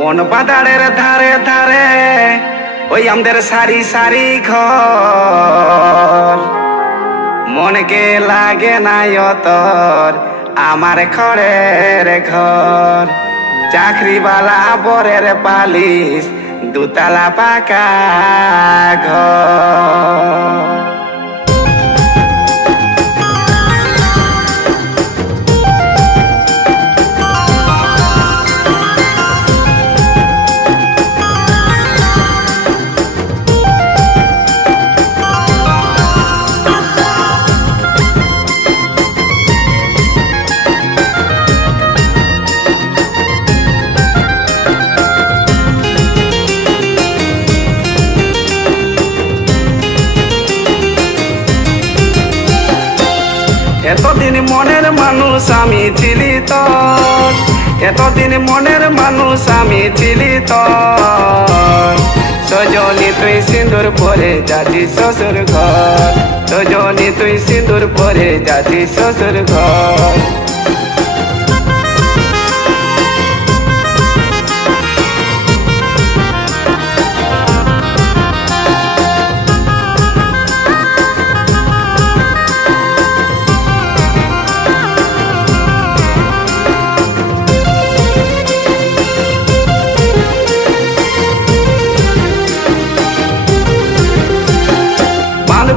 বন বাদারের ধারে ধারে ওই আমাদের সারি সারি ঘর, মনকে লাগে না অতর আমার খড়ের ঘর। চাকরিওয়ালা বরের পালিশ দুতলা পাকা ঘর। এতদিন মনের মানুষ আমি ছিলি তোর, এতদিন মনের মানুষ আমি ছিলি তোর। সজনী তুই সিঁদুর পরে যাচ্ছি শ্বশুর ঘর, সজনী তুই সিঁদুর পরে যাচ্ছি শ্বশুর ঘর।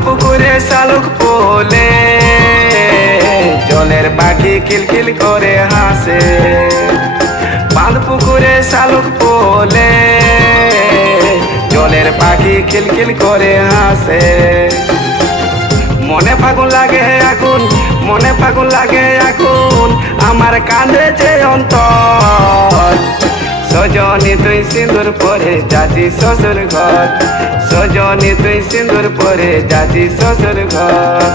পুকুরে শালুক পোলে জলের পাখি কিলকিল করে হাসে। বাঁধ পুকুরে শালুক পোলে জলের পাখি কিলকিল করে হাসে। মনে ফাগুন লাগে আগুন, মনে ফাগুন লাগে আগুন আমার কাঁধে যে অন্তর। সজনী তুই সিঁদুর পরে যাচ্ছি শ্বশুর ঘর, সজনী তুই সিঁদুর পরে যাচ্ছি শ্বশুর ঘর।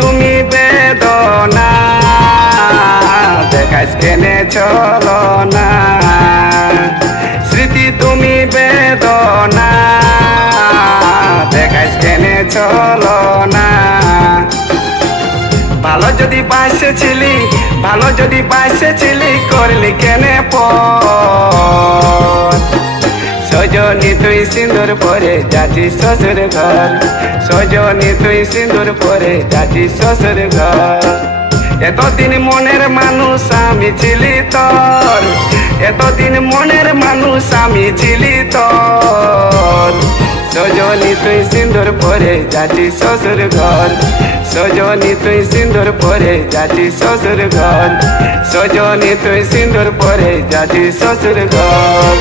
তুমি বেদনা দেখাইস কেনে চলো না, স্মৃতি তুমি বেদনা দেখাইস কেনে চলো না। ভালো যদি বাসেছিলি, ভালো যদি বাসেছিলি করলি কেনে পর। সজনী তুই সিঁদুর পরে যাচ্ছি শ্বশুর ঘর, সজনী তুই সিঁদুর পরে যাচ্ছি শ্বশুর ঘর। এতদিন মনের মানুষ আমি ছিলি তোর, এতদিন মনের মানুষ আমি ছিলি তোর। সজনী তুই সিঁদুর পরে যাচ্ছি শ্বশুর ঘর, সজনী তুই সিঁদুর পরে যাচ্ছি শ্বশুর ঘর, সজনী তুই সিঁদুর পরে যাচ্ছি শ্বশুর ঘর।